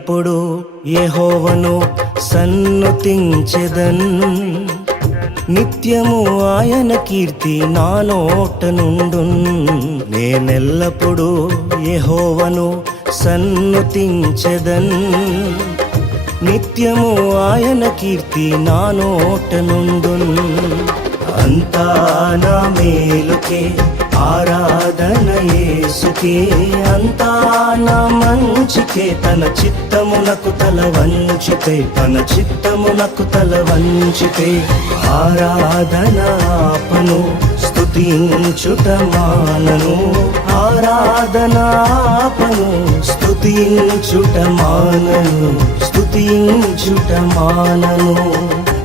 నేనెల్లప్పుడూ యెహోవాను సన్నుతించెదన్ నిత్యము ఆయన కీర్తి నా నోట నుండున్ నేనెల్లప్పుడూ యెహోవాను సన్నుతించెదన్ నిత్యము ఆయన కీర్తి నా నోట నుండున్ అంతా నా మేలుకే ఆరాధన యేసుకే అంతా నా మంచికే తన చిత్తమునకు తల వంచితే తన చిత్తమునకు తల వంచితే ఆరాధన ఆపను స్తుతించుట మానను ఆరాధన ఆపను స్తుతించుట మానను స్తుతించుట మానను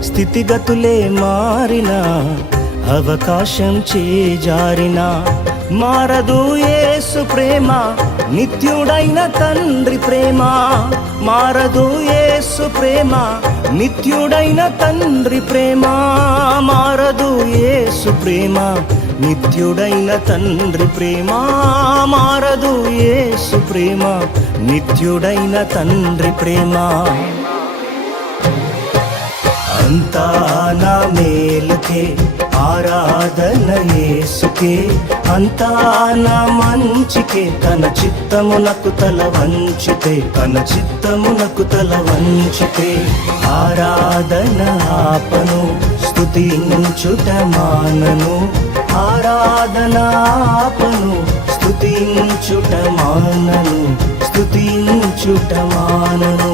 స్థితిగతులే మారినా అవకాశం చేజారినా మారదు యేసు ప్రేమ నిత్యుడైన తండ్రి ప్రేమ మారదు యేసు ప్రేమ నిత్యుడైన తండ్రి ప్రేమ మారదు యేసు ప్రేమ నిత్యుడైన తండ్రి ప్రేమ మారదు యేసు ప్రేమ నిత్యుడైన తండ్రి ప్రేమ అంతా నా మేలుకే ఆరాధన యేసుకే అంతా నా మంచికే తన చిత్తమునకు తల వంచితే తన చిత్తమునకు తల వంచితే ఆరాధన ఆపను స్తుతించుట మానను ఆరాధన ఆపను స్తుతించుట మానను స్తుతించుట మానను